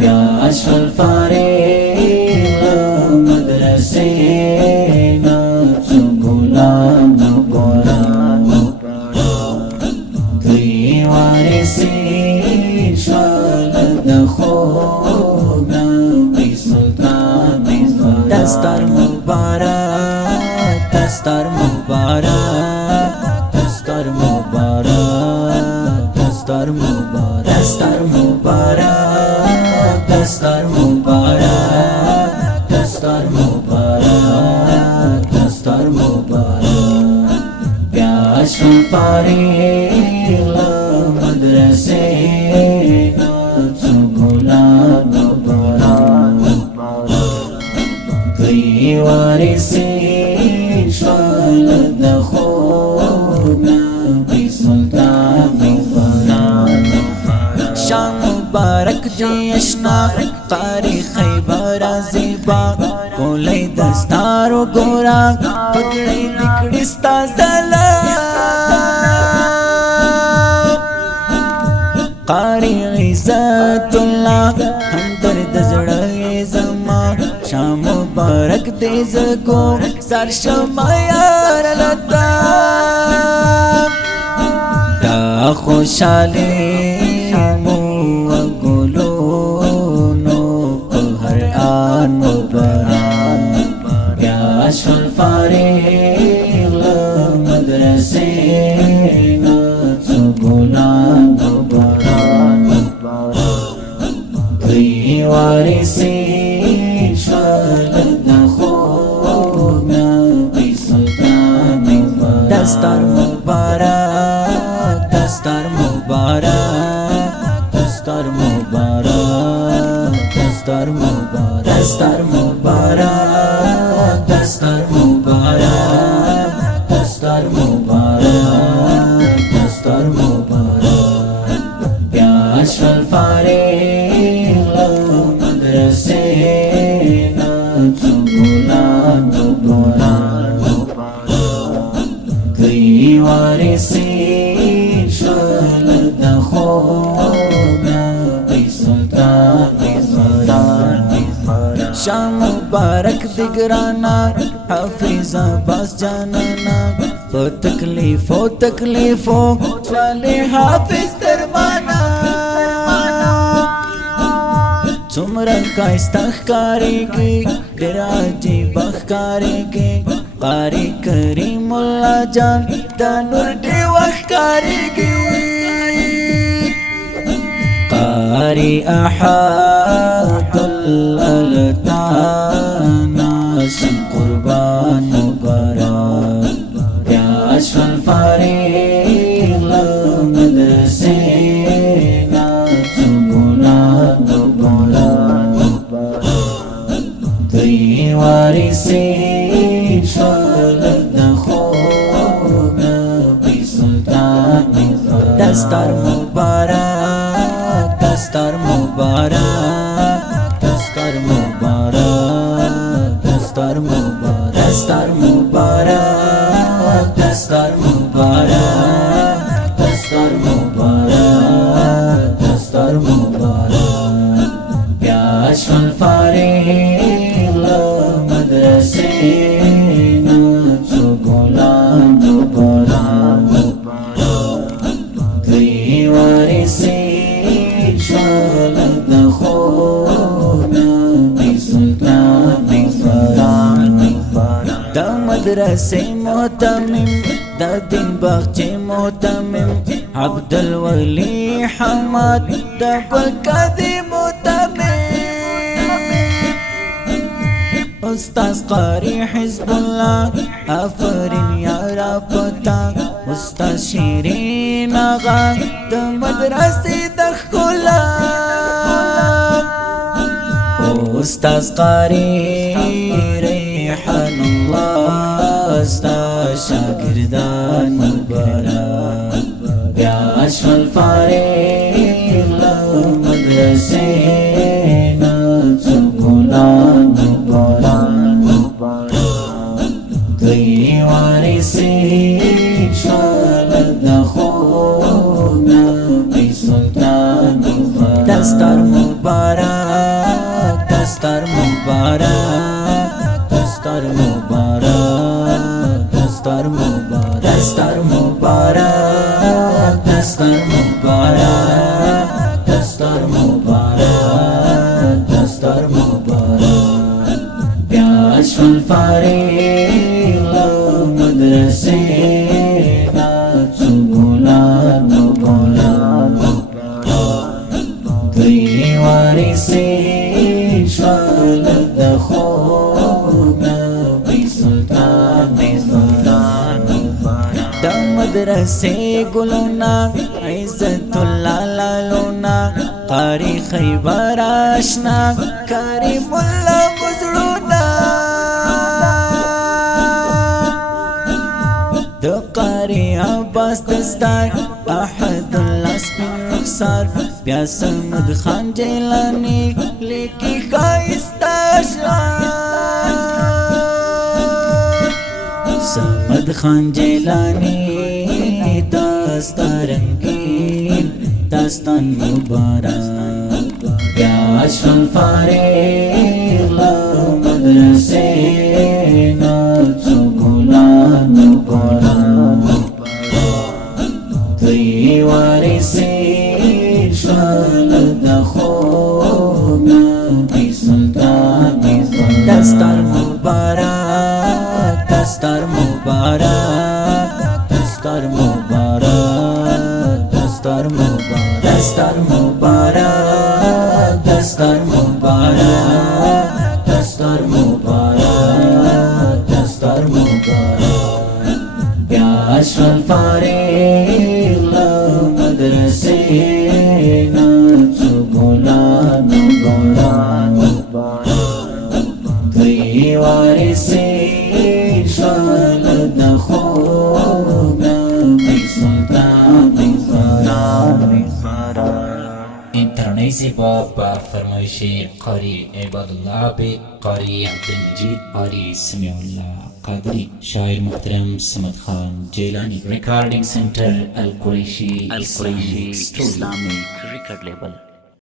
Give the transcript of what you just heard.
يا أشرف الفريق مدرسينا سبلان قرآن دوی وارثین شول د خوب نبی سلطان دستار مبارک دستار مبارک دستار مبارک دستار مبارک دستار مبارک دستار مبارک دستار مبارک دستار مبارک یا اشرف فریق مدرسه سبلان مبارک دوی وارثین شول د خوب نبی سلطان شام مبارک جیشنا قاری خیبر زیبا کولی دستار و گورا پگڑی دکڑستا زلا قاری عزت اللہ ہمدرد زڑائی زمان شام مبارک دیز کو سر شمایار لتا دا خوشالی أشرف الفريق مدرسينا سبلان مبارك دوی وارثین شول د خوب نبی سلطان دستار مبارک دستار مبارک دستار مبارک دستار مبارک دستار مبارک دستار مبارک دستار مبارک دستار مبارک یا اشرف الفريق مدرسينا سبلان مبارك دوی وارثین شول د خوب نبی سلطان شام مبارک دگرانا حافظ عباس جانانا په تکلیفو سوالی حافظ درمانا څومره ښایسته ښکارېږي ډېر عجیب ښکارېږي قاری کریم الله جان د نور ډېوه ښکارېږي قاری احد الالتانا شم قربان مبارک یا اشرف الفريق مدرسينا سبلان مبارک دوی وارثین شول د خوب نبی سلطان دستار مبارک دستار مبارک دستار مبارک دستار مبارک دستار مبارک دستار مبارک دستار مبارک دستار مبارک یا اشرف الفريق مدرسينا سبلان مبارك دوی وارثین شول د خوب نبی سلطان د مدرسې محتمم د دین باغچې محتمم عبدالولی حماد د ګلقادي محتمم استاذ قاری حزب الله آفرین یارا پتا استاذ شیرین آغا د مدرسې د ښکلا استاذ قاری ریحان الله استاذ شاگردان مبارک یا اشرف الفريق مدرسينا سبلان مبارك دوی وارثین شول د خوب نبی دستار مبارک دستار مبارک دستار مبارک دستار مبارک دستار مبارک دستار مبارک دستار مبارک دستار مبارک پیاش الفریق لو مدرسه وارثي شوال الدخوب نبي سلطان دا مدرسه گلونا عزت الله لالونا قاری خیبر آشنا کریم الله مزلونا دا قاری عباس دستار احد الله سپین رخسار بیا سمد خان جیلانی لیکی خائستا شعر سمد خان جیلانی داستا رنگین داستان مبارک بیا اشرف الفریق لو مدرسه ناتو گلان مبارک دوی وارثی شوال الدخوب نبی سلطان دستار مبارک دستار مبارک دستار مبارک دستار مبارک دستار مبارک دستار مبارک دستار مبارک دستار مبارک بیا اشرف الفریق لو مدرسه دوی وارثی شوال الدخوب نبی سلطان انترنی زیبا با فرمایش قاری عبادالله عبید قاری عبدالمجید قاری سمیع الله قادری شاعر محترم سمد خان جیلانی ریکارڈنگ سنٹر القریشی اسلامک ریکارڈ لیبل